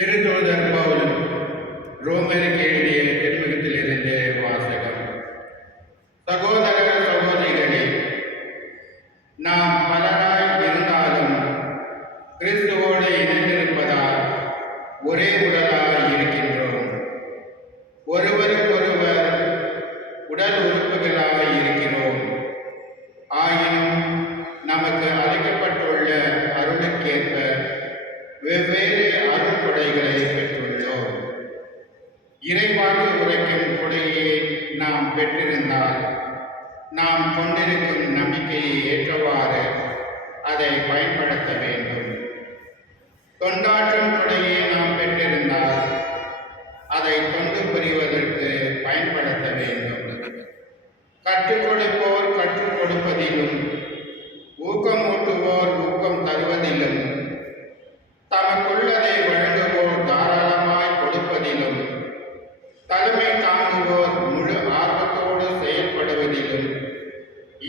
திருத்தூதர் பவுல் ரோமருக்கு எழுதிய திருமுகத்திலிருந்து வாசகம். சகோதர சகோதரிகளே, நாம் பலராய் இருந்தாலும் கிறிஸ்துவோடு இணைந்திருப்பதால் ஒரே உடலாய் இருக்கின்றோம். ஒருவருக்கொருவர் உடல் உறுப்புகளாய் இருக்கிறோம். ஆயினும் நமக்கு அளிக்கப்பட்டுள்ள அருளுக்கேற்ப வெவ்வேறு அருட்கொடைகளை பெற்றுள்ளோம். இறைவாக்கு உரைக்கும் கொடையை நாம் பெற்றிருந்தால் நாம் கொண்டிருக்கும் நம்பிக்கையை ஏற்றவாறு அதை பயன்படுத்த வேண்டும். தொண்டாற்றும் கொடையை நாம் பெற்றிருந்தால் அதை தொண்டு புரிவதற்கு பயன்படுத்த வேண்டும். கற்றுக் கொடுப்போர் கற்றுக் கொடுப்பதிலும், ஊக்கமூட்டுவோர் ஊக்கம் தருவதிலும், தமக்குள்ளதை வழங்குவோர் தாராளமாய் கொடுப்பதிலும், தலைமை தாங்குவோர் முழு ஆர்வத்தோடு செயல்படுவதிலும்,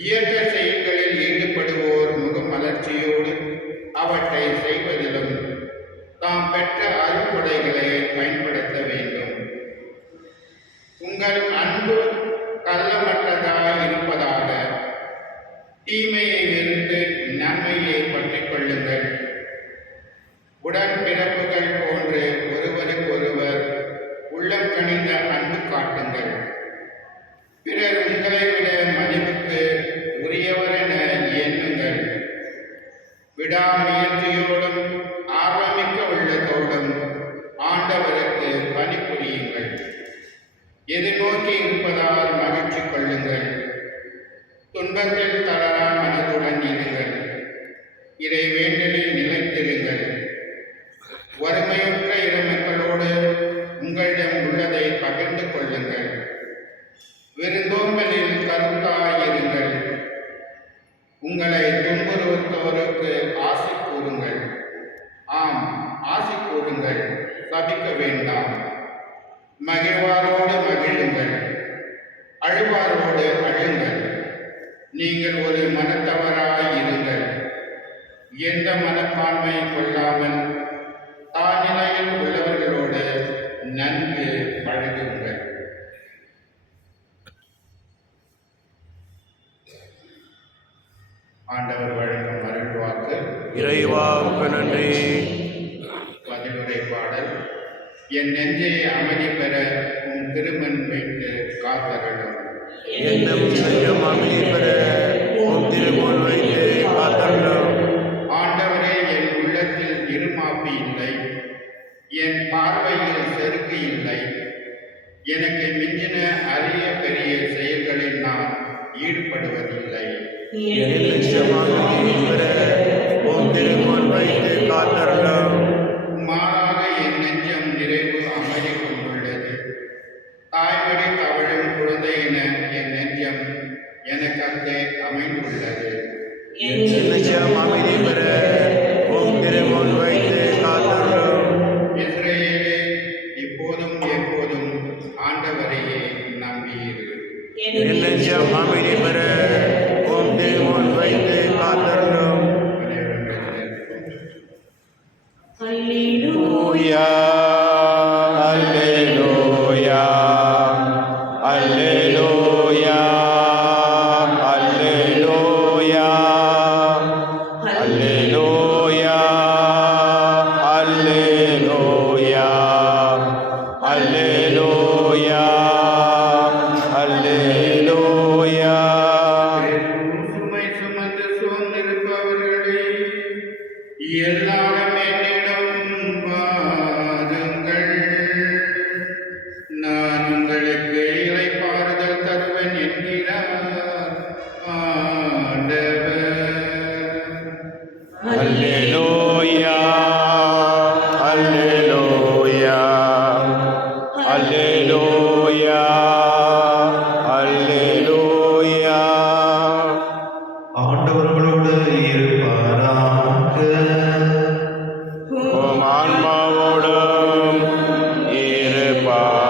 இயற்க செயல்களில் ஈடுபடுவோர் முகமலர்ச்சியோடு அவற்றை செய்வதிலும் தாம் பெற்ற அருட்கொடைகளை பயன்படுத்த வேண்டும். உங்கள் அன்பு கள்ளமற்றதாய் இருப்பதாக. தீமையை வெறுத்து நன்மையை பற்றிக் கொள்ளுங்கள். உடன்பிறப்புகள் போன்று ஒருவருக்கொருவர் உள்ளம் கனிந்த அன்பு காட்டுங்கள். பிறர் உங்களை விட மதிப்புக்கு உரியவர் என எண்ணுங்கள். விடாமுயற்சியோடும் ஆர்வமிக்க உள்ளத்தோடும் ஆண்டவருக்கு பணிபுரியுங்கள். எதிர்நோக்கி இருப்பதால் மகிழ்ச்சி கொள்ளுங்கள். துன்பத்தில் தளரா மனதுடன் இருங்கள். இறை வேண்டலில் நிலைத்திருங்கள். வறுமையுற்ற இறைமக்களோடு உங்களிடம் உள்ளதை பகிர்ந்து கொள்ளுங்கள். விருந்தோம்பலில் கருத்தாயிருங்கள். உங்களை துன்புறுத்தோருக்கு ஆசி கூறுங்கள். ஆம், ஆசி கூறுங்கள், சபிக்க வேண்டாம். மகிழ்வாரோடு மகிழுங்கள், அழுவாரோடு அழுங்கள். நீங்கள் ஒரு மனத்தவராய் இருங்கள். எந்த மனப்பான்மை கொள்ளாமல் தாழ்நிலையில் உள்ளவர்களோடு நன்கு பழகுங்கள். ஆண்டவர் வழங்கும் அருள்வாக்கு. இறைவாவுக்கு நன்றி. பதிலுரை பாடல். என் நெஞ்சை அமைதி பெற உன் திருமண் வைத்து காத்தருளும். என்னும் நெஞ்சம் அமைதி பெற உன் திருமண் வைத்து காத்தருளும். ஆண்டவரே, என் உள்ளத்தில் இருமாப்பு இல்லை, என் பார்வையில் செருக்கு இல்லை. எனக்கு மிஞ்சின அரிய பெரிய செயல்களில் நான் ஈடுபடுவதில்லை. என் நெஞ்சம் அமைதி பெற உன் திருமண் வைத்து காத்தருளும். மாறாக என் நெஞ்சம் நிறைவு அமைதி கொண்டுள்ளது. தாய்மடி தவழும் குழந்தை என என் நெஞ்சம் எனக்கே அமைந்துள்ளது. என் நெஞ்சம் அமைதி பெற உன் திருமண் வைத்து காத்தருளும். இஸ்ரவேலே, இப்போதும் எப்போதும் ஆண்டவரையே நம்பியிரு. என் நெஞ்சம் அமைதி பெற உன் திருமண் வைத்து காத்தருளும். அல்லேலூயா, அல்லேலூயா, அல்லேலூயா, அல்லேலூயா, அல்லேலூயா, அல்லேலூயா, அல்லேலூயா, அல்லேலூயா. சுமை சுமந்து சோர்ந்திருப்பவர்களே, எல்லாரும் என்னிடம் வாருங்கள், நான் உங்களுக்கு இளைப்பாறுதல் தருவேன் என்கிறார் ஆண்டவர். அல்லேலூயா, அல்லேலூயா, அல்லேலூயா, அல்லேலூயா. ஆண்டவர்களோடு இருப்பாராக. உம் ஆன்மாவோடும் இருப்பாராக.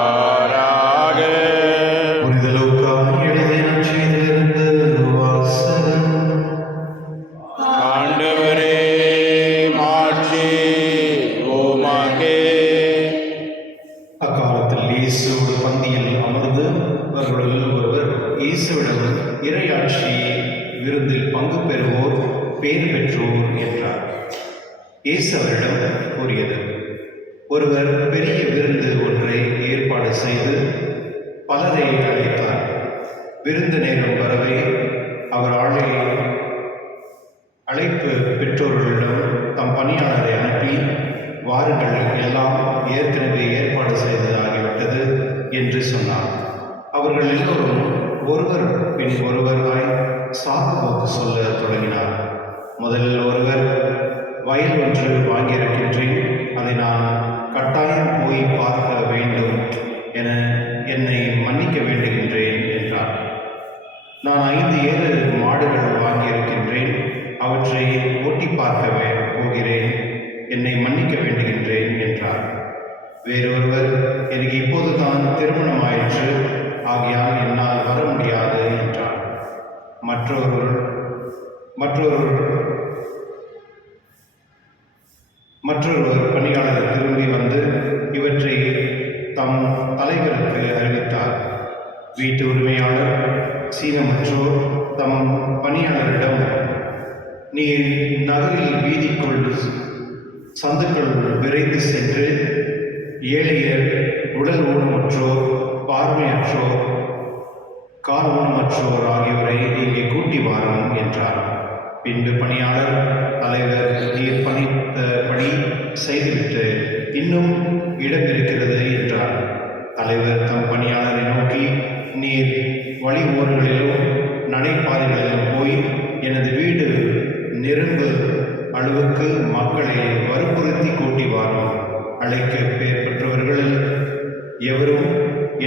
புனித லூக்கா எழுதிய நற்செய்தியிலிருந்து வாசகம். ஆண்டவரே, மாட்சி உமக்கே. பேர் பெற்றோர் என்றார். இயேசு அவரிடம் கூறியது, ஒருவர் பெரிய விருந்து ஒன்றை ஏற்பாடு செய்து பலரை அழைத்தார். விருந்து நேரம் வரவே அவர் அழைப்பு பெற்றோர்களிடம் தம் பணியாளரை அனுப்பி, வாருங்கள், எல்லாம் ஏற்கனவே ஏற்பாடு செய்ததாகிவிட்டது என்று சொன்னார். அவர்கள் எல்லோரும் ஒருவர் பின் ஒருவராய் சாக்குப்போக்கு சொல்ல தொடங்கினார். முதலில் ஒருவர், வயல் ஒன்று வாங்கியிருக்கின்றேன், அதை நான் கட்டாயம் போய் பார்க்க வேண்டும் என என்னை மன்னிக்க வேண்டுகின்றேன் என்றார். நான் 5 மாடுகள் வாங்கியிருக்கின்றேன், அவற்றை ஓட்டி பார்க்க போகிறேன், என்னை மன்னிக்க வேண்டுகின்றேன் என்றார். வேறொருவர், எனக்கு இப்போது தான் திருமணம் ஆயிற்று, ஆகையால் என்னால் வர முடியாது என்றார். மற்றொருவர் பணியாளர் திரும்பி வந்து இவற்றை தம் தலைவருக்கு அறிவித்தார். வீட்டு உரிமையாளர் சீனமற்றோர் தம் பணியாளரிடம், நீர் நகரில் வீதிக்குள் சந்துக்கள் விரைந்து சென்று ஏழையர், உடல் ஊனமுற்றோர், பார்வையற்றோர், கால் ஊனமற்றோர் ஆகியோரை இங்கே கூட்டி வாரும் என்றார். பின்பு பணியாளர் தலைவர், நீர் பணித்தபடி செய்துவிட்டு இன்னும் இடம் இருக்கிறது என்றார். தலைவர் தம் பணியாளரை நோக்கி, நீர் வழி ஓரங்களிலும் நடைபாதைகளிலும் போய் எனது வீடு நிரம்பு அளவுக்கு மக்களை வற்புறுத்தி கூட்டி வாரும். அழைக்க பெயர் பெற்றவர்களில் எவரும்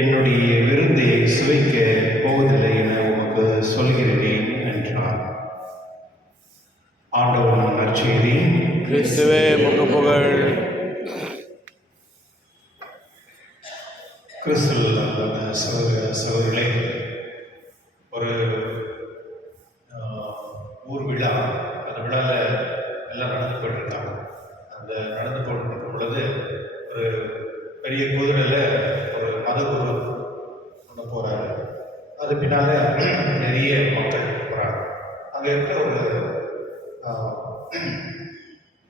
என்னுடைய விருந்தை சுவைக்க போவதில்லை என உமக்கு சொல்கிறேன் என்றார். ஆண்டவர் நற்செய்தி. கிறிஸ்துவே உமக்கு புகழ். கிறிஸ்துவில் சகோதரர்களே, ஒரு ஊர் விழா, அந்த விழாவில் எல்லாம் நடந்து போயிட்டுருக்காங்க. அந்த நடந்து போயிட்டு பொழுது ஒரு பெரிய குதிரையில் ஒரு மதகுரு கொண்டு போகிறாரு. அது பின்னால் நிறைய மக்கள் போகிறாங்க. அங்கே இருக்க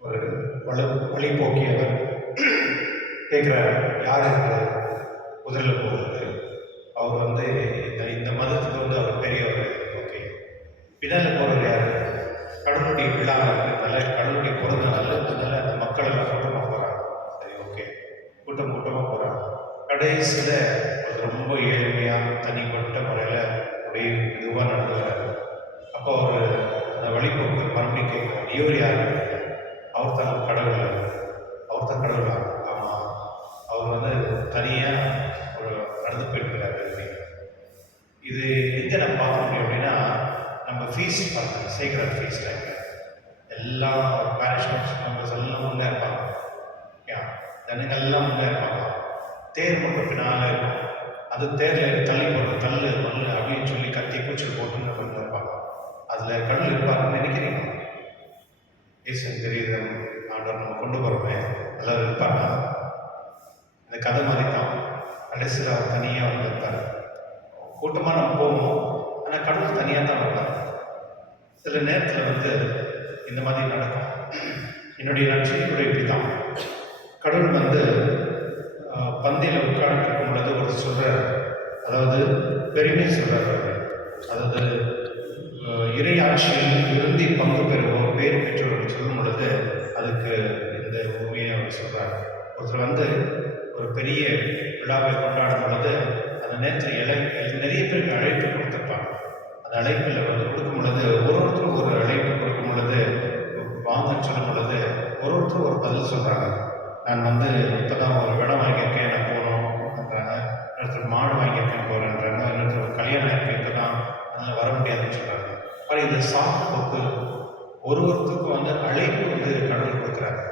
ஒரு வழிபோக்கியவர் கேட்குறாரு, யார் இந்த குதிரையில் போகிறது? அவர் இந்த மதத்துக்கு அவர் பெரியவர். ஓகே. பின்னால் போகிறவர் யார்? கடவுளுடைய விழா இருக்கிறதுனால, கடவுளுடைய பிறந்த நல்லதுனால அந்த மக்கள் எல்லாம் கூட்டமாக போகிறாங்க. சரி, ஓகே. கூட்டமாக போகிறாங்க. கடைசியில் ரொம்ப ஏழ்மையாக தனிப்பட்ட முறையில் அப்படியே இதுவாக நடந்து வராரு. அப்போ அவர் அந்த வழிபோக்கு மறுபடியும் கேட்குறாரு, இவர் யார்? அவர் தான் கடவுள். அவர் தான் கடவுளா? ஆமாம். அவர் தனியாக ஒரு நடந்து போயிருக்கிறாரு அப்படின்னு. இது எங்கே நம்ம பார்க்க முடியும் அப்படின்னா, நம்ம ஃபீஸ் பார்க்கணும். சீக்கிரம் ஃபீஸ் டைமில் எல்லாம் பேரிஷ் மெம்பர்ஸ் எல்லாம் முன்னே இருப்பாங்க. ஜனங்கள்லாம் முன்னே இருப்பாங்க. தேர் மட்டும் பின்னால் இருக்கும். அது தேரில் தள்ளி போடுற தள்ளு மல்லு அப்படின்னு சொல்லி கத்தி கூச்சல் போட்டுன்னு கொண்டு இருப்பாங்க. அதில் கடல் இருப்பாருன்னு நினைக்கிறீங்க? ஏசன் தெரியுது, ஆண்டவர் நம்ம கொண்டு போகிறோமே, அதில் இருப்பாங்க. இந்த கதை மாதிரி தான். கடைசியில் அவர் தனியாக இருப்பார். கூட்டமாக நம்ம போவோம், ஆனால் கடவுள் தனியாக தான் வருவார். சில நேரத்தில் இந்த மாதிரி நடக்கும். என்னுடைய நட்சத்திரம் கூட இப்படி தான். கடவுள் பந்தியில் உட்கார்ந்துருக்கும் பொழுது ஒரு சொல்கிறார், அதாவது பெருமை சொல்கிறார். அதாவது இறையாட்சியில் விருந்தி பங்கு பெறுவோம் பேர் பெற்றோர்கள் சொல்லும் பொழுது அதுக்கு இந்த உண்மையை அவர் சொல்கிறார். ஒருத்தர் ஒரு பெரிய விழாவை கொண்டாடும் பொழுது அந்த நேரத்தில் நிறைய பேருக்கு அழைப்பு கொடுத்துருப்பாங்க. அந்த அழைப்பில் கொடுக்கும் பொழுது ஒருத்தரும் ஒரு அழைப்பு கொடுக்கும் பொழுது, வாங்கன்னு சொல்லும் பொழுது ஒருத்தரும் ஒரு பதில் சொல்கிறாங்க. நான் இப்போ தான் ஒரு இடம் வாங்கியிருக்கேன், நான் போகிறோம்ன்றாங்க. இன்னொருத்தர் மாடு வாங்கியிருக்கேன் போகிறேன்றாங்க. இன்னொருத்தர் கல்யாணம் இருக்குது, இப்போ தான் அதனால் வர முடியாதுன்னு சொல்கிறாங்க. ஆனால் இந்த சாக்கு போக்கு ஒருத்தருக்கும் அழைப்பு கடவுள் கொடுக்குறாரு.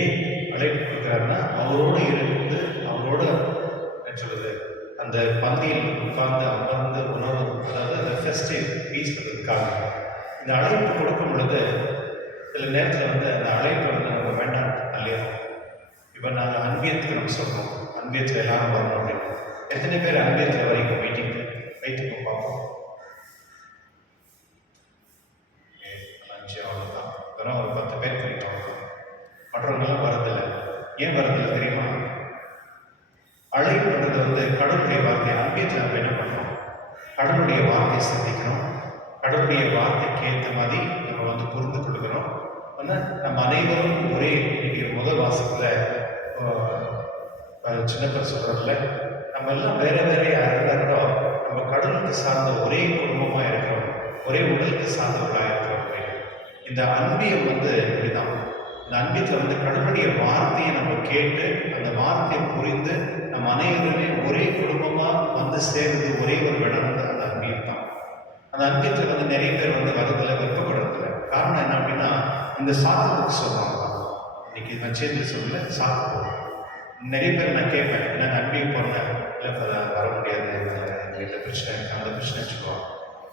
ஏன் அழைப்பு கொடுக்குறாருன்னா, அவரோடு இருந்து அவரோட சொல்லுது அந்த பந்தியில் உட்கார்ந்து அமர்ந்து உணவு, அதாவது அந்த ஃபெஸ்டிவ் பீஸ்ன்றதுக்காக இந்த அழைப்பு கொடுக்கும் பொழுது சில நேரத்தில் அந்த அழைப்பை நம்ம வேண்டாம் இல்லையா? இப்போ நாங்கள் அன்பியத்துக்கு நம்ம சொல்கிறோம், அன்பியத்தில் எல்லாரும் வரணும் அப்படின்னு. எத்தனை பேர் அன்பியத்தில் வரீங்க? வெயிட்டிங் பார்ப்போம். 5 ஏன் வரதில்லை தெரியுமா? அழைப்புன்றது வந்து கடவுளுடைய வார்த்தை. அன்பியத்தில் நம்ம என்ன பண்ணுறோம்? கடவுளுடைய வார்த்தையை சிந்திக்கிறோம், கடவுளுடைய வார்த்தைக்கு ஏற்ற மாதிரி நம்ம வந்து புரிந்து கொள்கிறோம். ஆனால் நம்ம அனைவரும் ஒரே, இன்னைக்கு முதல் வாசத்தில் சின்னப்பர் சொல்கிறதுல நம்ம எல்லாம் வேற வேறையா இருந்தாலும் நம்ம கடவுளுக்கு சார்ந்த ஒரே குடும்பமாக இருக்கிறோம், ஒரே உடலுக்கு சார்ந்தவர்களாக இருக்கிறோம். இந்த அன்பியம் வந்து இப்படிதான். இந்த அன்பியத்தில் வந்து கடவுளுடைய வார்த்தையை நம்ம கேட்டு அந்த வார்த்தையை புரிந்து நம்ம அனைவருமே ஒரே குடும்பமாக வந்து சேர்ந்து ஒரே ஒரு இடம் வந்து அந்த அன்பியம் தான். அந்த அன்பியத்தில் வந்து நிறைய பேர் வந்து வரதில்லை, விருப்பப்படுறதில்லை. காரணம் என்ன அப்படின்னா, இந்த சாதத்துக்கு சொல்லுவாங்க. இன்னைக்கு நான் சேர்ந்து சொல்லல, சாத்து நிறைய பேர் நான் கேட்பேன், என்ன அன்பியம் போனேன், இல்லை வர முடியாது, எங்கள் வீட்டில் பிரச்சனை இருக்குது, அந்த பிரச்சனை வச்சுக்குவோம்.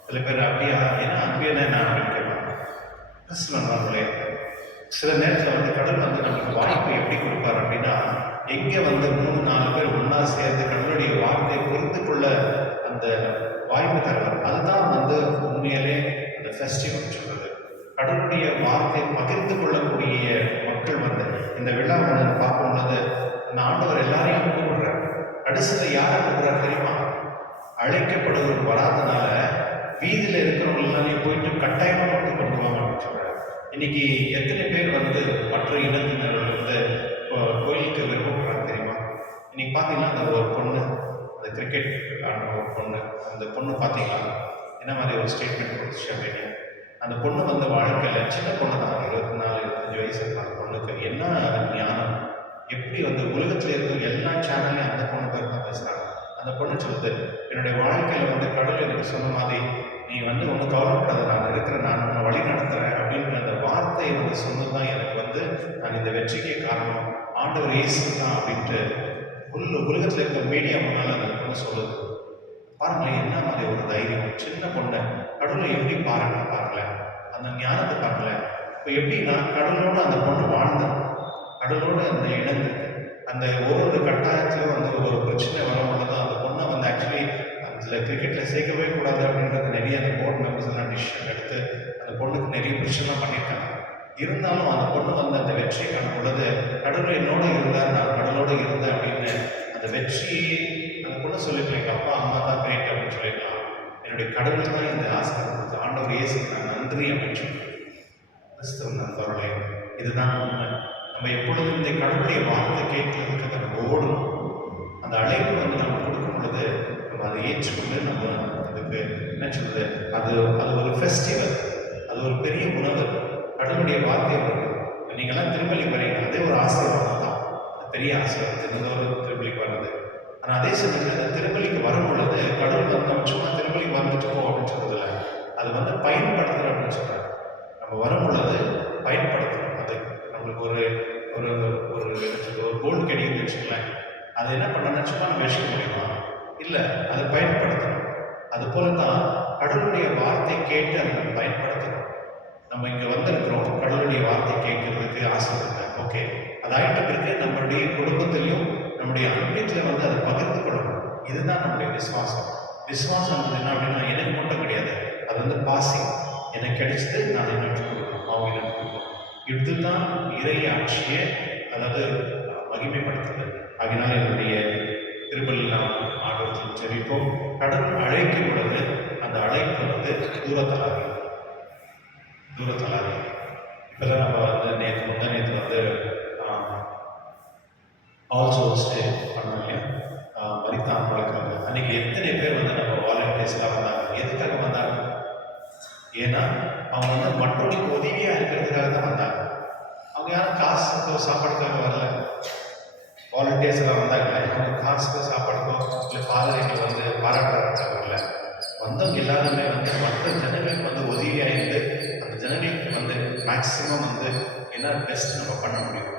சில பேர் அப்படியா, ஏன்னா அன்பியனே நான் அப்படின்னு கேட்பாங்க. கிறிஸ்துவர்களே சில நேரத்தில் வந்து கடவுள் வந்து நமக்கு வாய்ப்பு எப்படி கொடுப்பார் அப்படின்னா, எங்கே வந்து 3-4 பேர் ஒன்றா சேர்ந்து கடவுளுடைய வார்த்தையை புரிந்து கொள்ள அந்த வாய்ப்பு தருவார். அதுதான் வந்து உண்மையிலே அந்த ஃபெஸ்டிவல் சொல்றது. கடவுளுடைய வார்த்தையை பகிர்ந்து கொள்ளக்கூடிய மக்கள் வந்து இந்த விழா வந்து பார்க்கும்போது அந்த ஆண்டவர் எல்லாரையும் கூப்பிடுறார். கடைசியில் யாரை கூப்பிடுறார் தெரியுமா? அழைக்கப்படுவர் வராதனால வீதியில் இருக்கிறவங்க எல்லாரையும் போயிட்டு கட்டாயமாக வந்து கொண்டு வாங்க அப்படின்னு சொல்றாரு. இன்னைக்கு எத்தனை பேர் வந்து மற்ற இனத்தினர்கள் வந்து கோயிலுக்கு விருப்பப்படுறாங்க தெரியுமா? இன்னைக்கு பார்த்தீங்கன்னா அந்த ஒரு பொண்ணு, அந்த கிரிக்கெட் ஆடுற ஒரு பொண்ணு, அந்த பொண்ணு பார்த்தீங்கன்னா என்ன மாதிரி ஒரு ஸ்டேட்மெண்ட் கொடுத்துச்சு அப்படின்னு, அந்த பொண்ணு வந்து வாழ்க்கையில் சின்ன பொண்ணு தான், 24-25 வயசு இருக்கும். அந்த பொண்ணுக்கு என்ன ஞானம், எப்படி வந்து உலகத்தில் இருக்கிற எல்லா சேனல்லையும் அந்த பொண்ணு பேர் தான் பேசுகிறாங்க. அந்த பொண்ணு சொல்லுது, என்னுடைய வாழ்க்கையில் வந்து கடவுள் எனக்கு சொன்ன மாதிரி நீ வந்து ஒன்றும் கவலைப்படாத, நான் இருக்கிறேன், நான் உன்னை வழி நடத்துகிறேன் அப்படின்ற அந்த வார்த்தையை வந்து சொன்னது தான் எனக்கு வந்து நான் இந்த வெற்றிக்கே காரணம், ஆண்டவர் இயேசு தான் அப்படின்ட்டு உலகத்தில் இருக்கிற மீடியா முன்னால் அந்த பொண்ணு சொல்லுது. பாருங்களேன், என்ன மாதிரி ஒரு தைரியம். சின்ன பொண்ணை கடவுளை எப்படி பாருங்களேன், அந்த ஞானத்தை பாருங்களேன். இப்போ எப்படி நான் கடவுளோடு அந்த பொண்ணு வாழ்ந்தேன், கடவுளோடு அந்த இணைந்து அந்த ஒரு கட்டாயத்தில் வந்து ஒரு பிரச்சனை வரும்பொழுது அந்த பொண்ணை வந்து ஆக்சுவலி அதில் கிரிக்கெட்டில் சேர்க்கவே கூடாது அப்படின்றது நிறைய அந்த போர்டு மெம்பர்ஸ் எல்லாம் டிசிஷன் எடுத்து அந்த பொண்ணுக்கு நிறைய பிரச்சனைலாம் பண்ணியிருக்காங்க. இருந்தாலும் அந்த பொண்ணு வந்து அந்த வெற்றியை காணும் பொழுது கடவுள் என்னோடு இருந்தார், நான் கடவுளோடு இருந்தேன் அப்படின்னு அந்த வெற்றி அந்த பொண்ணு சொல்லிக்கலாம், எங்கள் அப்பா அம்மா தான் கிரேட் அப்படின்னு சொல்லிக்கலாம், என்னுடைய கடவுள் தான் இந்த ஆசை கொடுத்து ஆண்டவர் இயேசுக்கு நான் நன்றி அப்படின்னு சொல்லி. கிறிஸ்துவ நண்பர்களே, இதுதான் உண்மை. நம்ம எப்பொழுதும் இந்த கடவுளுடைய வார்த்தை கேட்கறதுக்கு நம்ம ஓடணும். அந்த அழைப்பு வந்து நம்ம கொடுக்கும் பொழுது நம்ம அதை ஏற்றுக்கொண்டு நம்ம அதுக்கு என்ன சொல்றது, அது ஒரு ஃபெஸ்டிவல், அது ஒரு பெரிய உணவு. கடவுளுடைய வார்த்தை உணவு. நீங்கள்லாம் திருப்பலிக்கு வரீங்க, அதே ஒரு ஆசீர்வாதம் தான், பெரிய ஆசீர்வாதம் தினந்தோறும் திருப்பலிக்கு வர்றது. ஆனால் அதே சமயத்தில் அந்த திருப்பலிக்கு வரும் பொழுது கடவுள் வந்து நம்ம சும்மா திருப்பலிக்கு வந்துட்டு போ அப்படின்னு சொல்றதில்ல, அது வந்து பயன்படுத்துகிறோம் அப்படின்னு சொல்றாரு. நம்ம வரும் பொழுது பயன்படுத்துகிறோம். அது நம்மளுக்கு ஒரு ஒரு ஒரு ஒரு கோல்டு கிடைக்குதுன்னு வச்சுக்கலாம், அதை என்ன பண்ணணும்னா சும்மா நம்ம வச்சுக்க முடியுமா? இல்லை, அதை பயன்படுத்தணும். அது போல தான் கடவுளுடைய வார்த்தை கேட்டு அதை நம்ம பயன்படுத்தணும். நம்ம இங்கே வந்திருக்கிறோம் கடவுளுடைய வார்த்தை கேட்கறதுக்கு ஆசைப்படுறேன், ஓகே, அதாயிட்ட பிறகு நம்மளுடைய குடும்பத்திலையும் நம்முடைய அன்பியத்தில் வந்து அதை பகிர்ந்து கொள்ளணும். இதுதான் நம்முடைய விசுவாசம். விசுவாசம் என்ன அப்படின்னா எனக்கு மட்டும் கிடையாது, அது வந்து பாசிங், எனக்கு கிடைச்சது நான் என்ன கொடுக்கணும், அவங்க என்ன கொடுக்கணும். இதுதான் இறை ஆட்சியை அதாவது மகிமைப்படுத்துது. அதனால் என்னுடைய திருப்பலி நாம் ஆண்டவத்தில் ஜெபிப்போம். கடவுள் அழைக்கும் பொழுது அந்த அழைப்பு வந்து தூரத்தலாது. இப்போதான் நம்ம வந்து முந்தநேற்று வந்து ஆல்சோ ஸ்டே பண்ணோம் இல்லையா, மரித்த ஆண்களுக்காக. அன்றைக்கி எத்தனை பேர் வந்து நம்ம வாலண்டியர்ஸ்லாம் வந்தாங்க. எதுக்காக வந்தாங்க? ஏன்னா அவங்க வந்து மற்றவங்களுக்கு உதவியாக இருக்கிறதுக்காக தான் வந்தாங்க. அவங்க யாரும் காசுக்கோ சாப்பாடுக்காக வரல. வாலண்டியர்ஸ்லாம் வந்தாங்க, அவங்க காசுக்கோ சாப்பாடுக்கோ இல்லை ஃபாதரை வந்து பாராட்டுறதுக்காக வரல. வந்தவங்க எல்லாருமே வந்து மற்ற ஜனங்களுக்கு வந்து உதவியாக இருந்து அந்த ஜனங்களுக்கு வந்து மேக்சிமம் வந்து என்ன பெஸ்ட் நம்ம பண்ண முடியும்.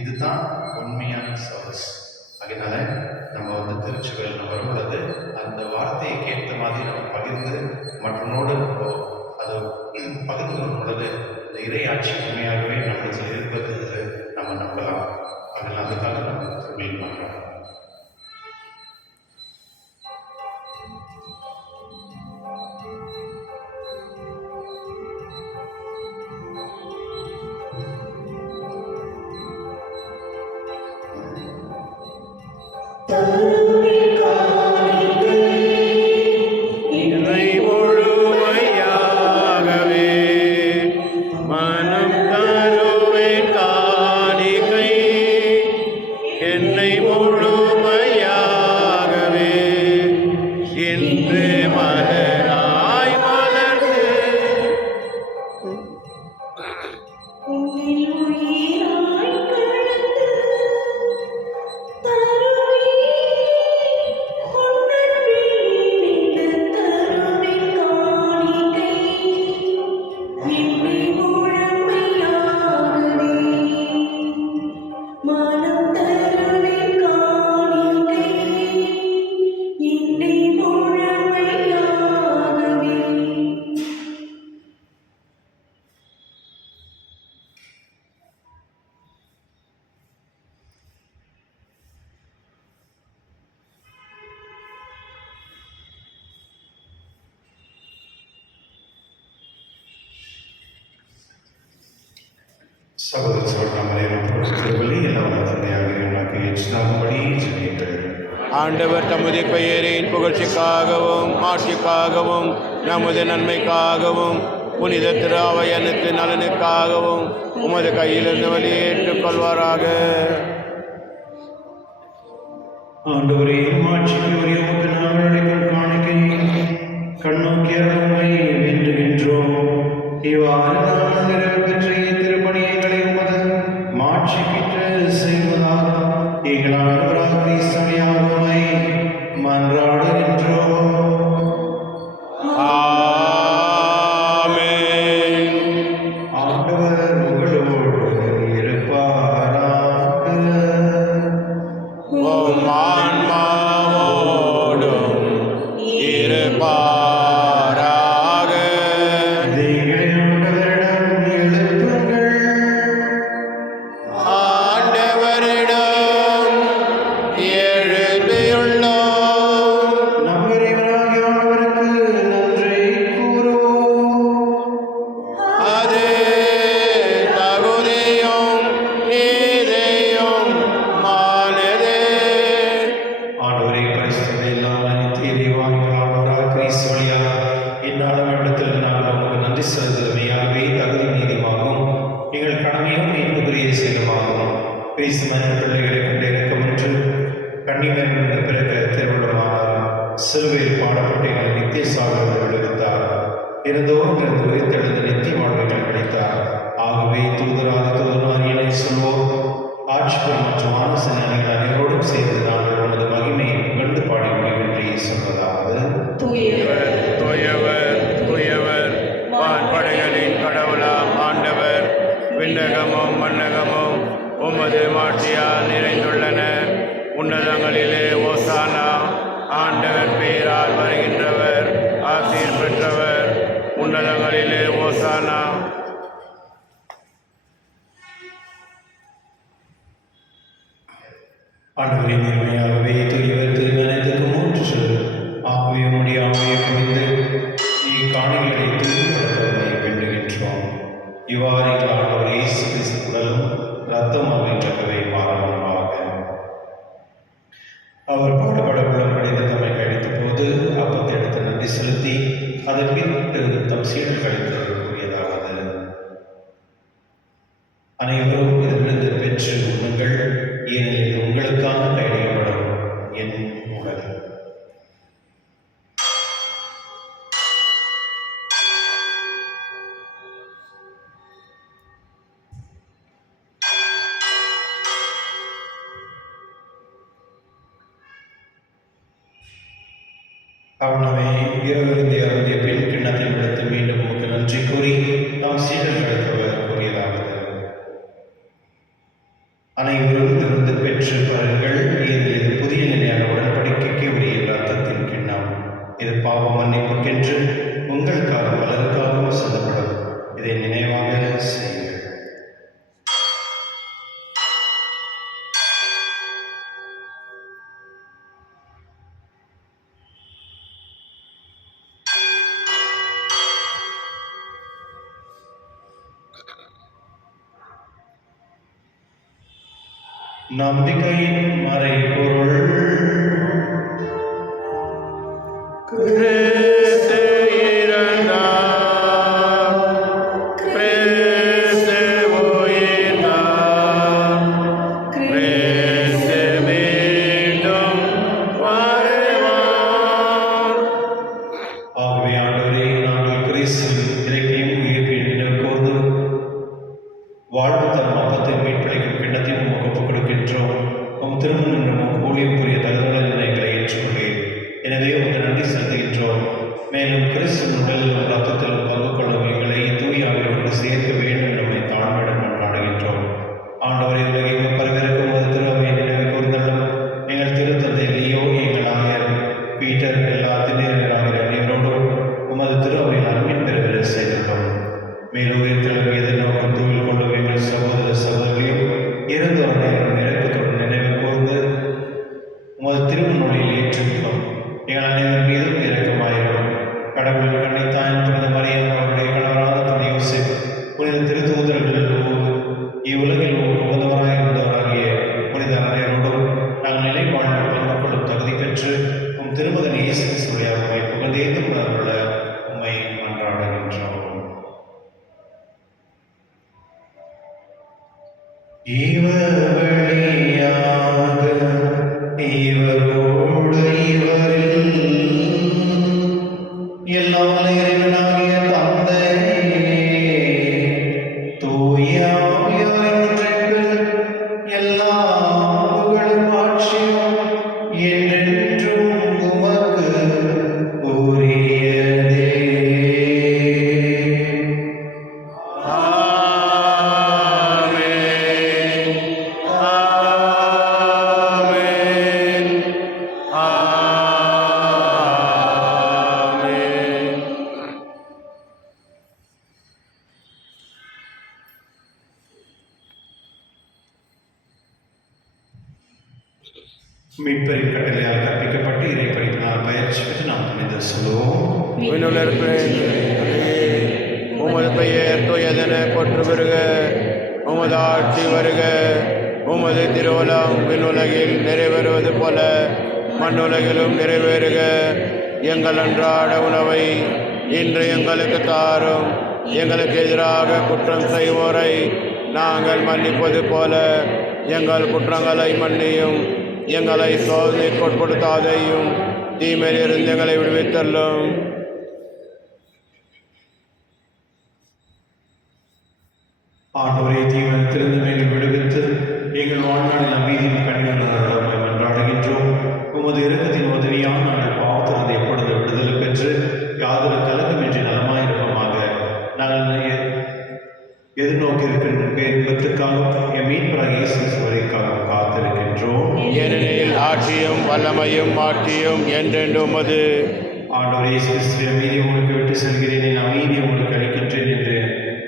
இதுதான் உண்மையான சர்வீஸ். அதனால நம்ம வந்து திருச்சபையில் வரும்பொழுது அந்த வார்த்தையை கேட்ட மாதிரி நம்ம பகிர்ந்து மற்றவனோடு அதை பகிர்ந்து கொள்ளும் பொழுது இந்த இறையாட்சி உண்மையாகவே நம்மளுக்கு இருப்பது என்று நம்ம நம்பலாம். அதில் அதுக்காக நம்ம திருமணம் பண்ணுறோம். மனம் தருவே காணிக்கை இன்னை முழுமையாகவே. சகோதர சகோதரர்களே, திருவள்ளி எல்லாம் தந்தையாக எனக்கு ஏற்றாகும்படி ஜெபியுங்கள். ஆண்டவர் தமது பெயரின் புகழ்ச்சிக்காகவும் ஆட்சிக்காகவும் நமது நன்மைக்காகவும் புனித திருவையனுக்கு நலனுக்காகவும் உமது கையிலிருந்து வெளியேற்றுக் கொள்வாராக. ஆண்டவரே, மாட்சிக்கு உரிய உமக்கு நாங்கள் அளிக்கும் காணிக்கை கண்ணோக்கி அருளை வேண்டுகின்றோம். இவ்வாறு நாங்கள் நிறைவு பெற்ற திருப்பணிகளை உமது மாட்சிக்கிட்டு செய்வதாக எங்கள் ஆண்டவராக கிறிஸ்துவினை மன்றாடுகின்றோம். ஆமென். ஆண்டவர் உங்களோடு இருப்பாராக. உம் ஆன்மாவோடும் இருப்பாராக. இதைகளை ஆண்டவரிடம் எழுப்புங்கள். ஆண்டவரிடம் எழுதியுள்ளோம். நம் இறைவனாகிய ஆண்டவருக்கு நன்றி கூறுவோம். அது தகுதியும் நீதியும் மானதே. ஆண்டவரை பரிசுத்தம் இல்லாமல் நித்திய இறைவாகிய ஆண்டவராக கிறிஸ்து வழியாக இந்நாளும் இடத்தில் நாங்கள் உங்களுக்கு நன்றி செலுத்துவமையாகவே தகுதி நீதிமாகும் எங்கள் கடமையும் மீட்புக்குரிய செயலுமாகும். கிறிஸ்து மனித பிள்ளைகளை கொண்டு இறக்கமென்று கன்னிமரிலிருந்து பிறகு திருவிழமானார். சிலுவையில் பாடப்பட்டு எங்களை நித்திய சாதனை விடுவித்தார். இருந்தோம் இருந்து உயிர்த்தெழுந்த நித்திய வாழ்வுகள் கிடைத்தார். ஆகவே தூதராத தூதராகியனை சொல்வோம். ஆட்சிபுரம் மற்றும் ஆலோசனைகள் அனைவரோடும் சேர்ந்து நாங்கள் உனது மகிமையை புகழ்ந்து பாடி முடிவின்றி சொல்வதாவது. தூயவர் தூயவர் தூயவர் வான்படைகளின் கடவுளாம் ஆண்டவர். விண்ணகமும் மண்ணகமும் உமது மாட்சியால் நிறைந்துள்ளன. உன்னதங்களிலே ஓசானா. ஆண்டவர் பெயரால் வருகின்றவர் ஆசீர் பெற்றவர். உன்னதங்களிலே ஓசானா. ஆண்டவரை நேர்மையாகவே தூயவர் திருமணத்துக்கு மூன்று ஆகவே உம்முடைய ஆவியை குறைந்து காணிகளை தூய்மைப்படுத்துவதை வேண்டுகின்றோம். இவ்வாறு எங்கள் ஆண்டவர் இயேசு கிறிஸ்து உடலும் இரத்தமாக என்றவை மாறமாக. அவர் பாடுபட உள்ளம் கடிந்து தம்மை கழித்த போது அப்பத்தை எடுத்து நன்றி செலுத்தி அதை பின்னிட்டு தம் சீடர்களுக்கு கூறியதாவது. அனைவரும் இதிலிருந்து பெற்று உண்ணுங்கள், ஏனெனில் இது உங்களுக்காக கையளிக்கப்படும் என் உடல். அவ்வளவே இரவிருந்தி அருந்திய பின் கிண்ணத்தில் எடுத்து மீண்டும் உமக்கு நன்றி கூறி தாம் சீடர்களுக்கு கூறியதாவது. அனைவரும் இருந்து பெற்று பாருங்கள், இது புதிய நிலையான உடன்படிக்கைக்கு உரிய இரத்தத்தின் கிண்ணம். இது பாவ மன்னிப்புக்கென்று உங்களுக்காக பலருக்காகவும் சொல்லப்படும். இதை நினைவாக செய்யுங்கள். நம்பிக்கையின் மறைபொருள். கிறிஸ்து இறந்தார், கிறிஸ்து உயிர்த்தார், கிறிஸ்து மீண்டும் வருவார். ஆகவே ஆண்டவரே, நாங்கள் கிறிஸ்துவின் இறக்கையும் உயிர்ப்பையும் நினைவு கூர்ந்து வாழ்வு தரும் அப்பத்தின் மீட்பளிக்கும் கிண்ணத்தையும் உமக்கு ஒப்புக் கொடுக்கின்றோம். உம் திருமணம் ஊழியம் புரிய தகுதிகளை எங்களை ஏற்றுக்கொள்ளேன். எனவே உமக்கு நன்றி செலுத்துகின்றோம். மேலும் கிறிஸ்துவின் உடலிலும் இரத்தத்திலும் பங்கு கொள்ளும் எங்களை தூய ஆவியோடு சேர்க்க வேண்டும் நம்மை தாழ்மையுடன் கொண்டாடுகின்றோம். ஆண்டவரை உலகெங்கும் பரவிருக்கும் எல்லாம் புகழும் ஆட்சியும் என்றென்றும் உமக்கு உரியதே. ஆமென். ஆமென். ஆமென். மீட்பரின் கட்டளையால் கற்பிக்கப்பட்டு இறை படிப்பினால் பயிற்சி பெற்று நாம் துணிந்து சொல்லுவோம். விண்ணுலகிலே உமது பெயர் தூயதென போற்று பெறுக. உமது ஆட்சி வருக. உமது திருவுளம் விண்ணுலகில் நிறைவேறுவது போல மண்ணுலகிலும் நிறைவேறுக. எங்கள் அன்றாட உணவை இன்று எங்களுக்கு தாரும். எங்களுக்கு எதிராக குற்றம் செய்வோரை நாங்கள் மன்னிப்பது போல எங்கள் குற்றங்களை மன்னியும். எங்களை சோதனைக்கு உட்படுத்தாதையும் தீமையிலிருந்து எங்களை விடுவித்தள்ளும். ஆண்டவரே, தீவிரத்திலிருந்து நீங்கள் விடுவித்து எங்கள் வாழ்நாளில் நம்பிக்கையின் கண்ணியங்களை மன்றாடுகின்றோம். உமது இரக்கத்தின் உதவியால் நாங்கள் பாவத்திலிருந்து எப்பொழுது விடுதலை பெற்று யாதொரு கலக்கமின்றி நலமாயிருப்போமாக. நாங்கள் எதிர்நோக்கியிருக்கின்ற பேரின்பத்துக்காகவும் என் மீட்பராக இயேசு கிறிஸ்துவிற்காகவும் காத்திருக்கின்றோம். ஏனெனில் ஆட்சியும் வல்லமையும் மாட்சியும் என்றென்று உமது. ஆண்டவரே இயேசு கிறிஸ்துவை அமைதி உங்களுக்கு விட்டு செல்கிறேன், என் அமைதி உங்களுக்கு அளிக்கின்றேன் என்று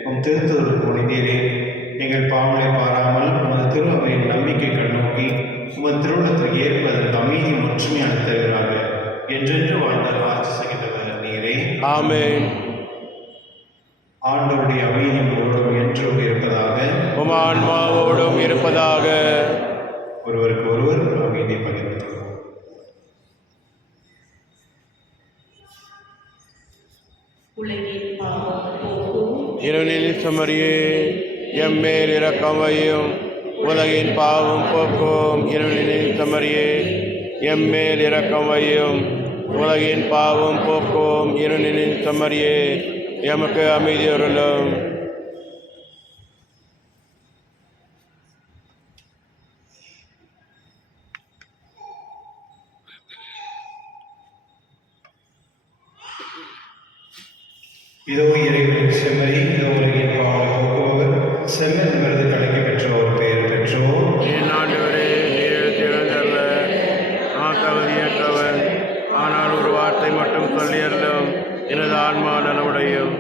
உம் திருத்தொருக்கு மொழிந்தீரே. எங்கள் பாவங்களை பாராமல் உமது திருவையின் நம்பிக்கை கண்ணோக்கி உமது திருவுள்ளத்திற்கு ஏற்பதற்கு அமைதி ஒற்றுமை அளித்தவராக என்றென்று வாழ்ந்த ஆட்சி செய்கின்றவர் நீரே. ஆமென். ஆண்டவருடைய அமைதி உங்களோடும் என்றும் இருப்பதாக. உம் ஆன்மாவோடும் இருப்பதாக. ஒருவருக்கு ஒருவர் அமைதியை பகிர்ந்து கொள்வோம். உலகின் பாவம் போக்கும் இருளில் சமரியே எம்மேல் இரக்கம் வையும். உலகின் பாவம் போக்கும் இருளில் சமரியே எம்மேல் இரக்கம் வையும். உலகின் பாவம் போக்கும் இருளில் சமரியே எமக்கு அமைதி அருளும். இதோ இறைவனின் செம்மறி, இதோ உலகின் பாவங்களை போக்குபவர், செம்மறி விருது கலைக்கு பெற்றோர் பெயர் பெற்றோர். என் ஆண்டவரே, நீர் திறந்தல்ல, நான் தகுதியற்றவன். ஆனால் ஒரு வார்த்தை மட்டும் சொல்லியல்லும் எனது ஆன்மா நலமுடையும்.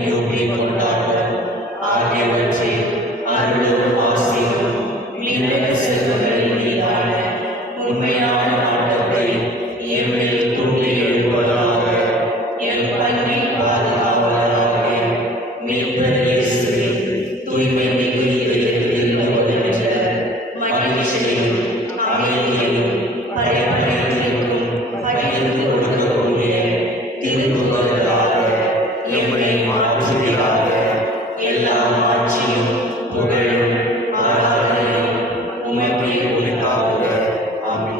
கையூப்பி கொண்டாடுதல் ஆகியவற்றில் அருளும் ஆசியும் விண்ணுக்கு செல்வதன் மீதான உண்மையான நாட்டத்தை எம்மில் தூண்டி எழுப்பதாக. எம் பங்கை பாதுகாவலராக மீட்பர் இயேசுவின் தூய்மை மிகு இதயத்தில் வருகின்ற மகிழ்ச்சியையும் அமைதியையும் படைப்படைத்திற்கும் பகிர்ந்து கொடுக்கக்கூடிய திருத்துவர்களாக எம்மை மாற்றுகிறாக. எல்லா ஆட்சியும் புகழும் ஆராதனையும் உமக்கே உரித்தாகுக. ஆமென்.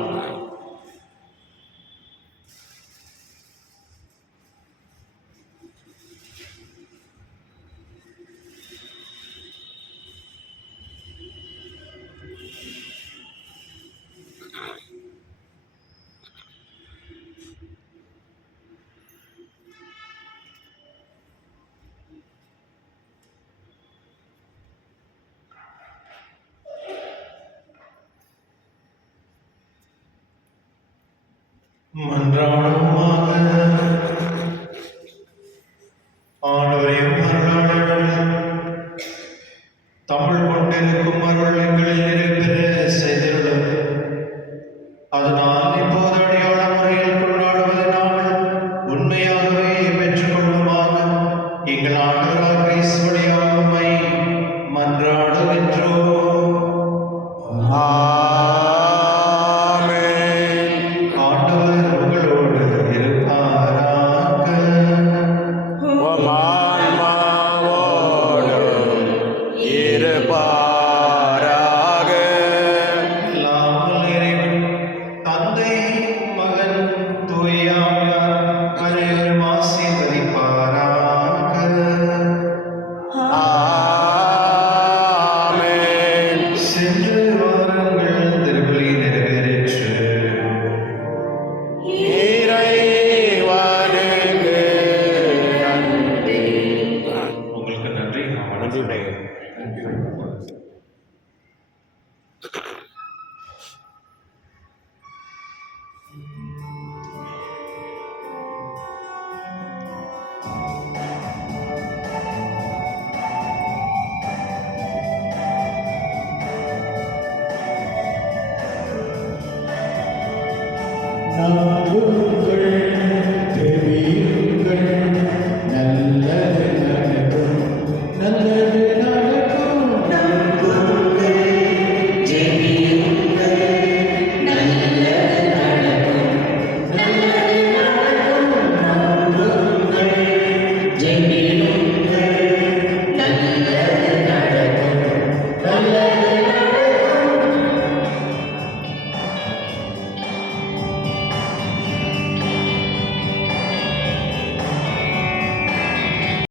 மன்றாடுவோமாக. ஆண்டவரையும் அருளாளர்களும் தமிழ் கொண்டிருக்கும் அருள் எங்களில் நிறைவேற செய்துள்ளது. அதனால் இப்போது அடையாள முறையில் கொண்டாடுவதை நாங்கள் உண்மையாகவே பெற்றுக்கொள்ளுமாக. எங்கள் ஆண்டவராக கிறிஸ்து வழியாக உம்மை மன்றாடுகின்றோம். ஆண்டவர் உங்களோடு இருப்பாராக. உம் ஆன்மாவோடும் இருப்பாராக. எல்லாம் வல்ல இறைவன் தந்தை மகன் தூய ஆவியார் அனைவரும் ஆசீர்வதிப்பாராக. ஆமென். சென்று வாருங்கள், திருப்பலி நிறைவேறிற்று. இறைவனுக்கு நன்றி. உங்களுக்கு நன்றி. நன்றி பிள்ளைகளே. நம்புங்கள்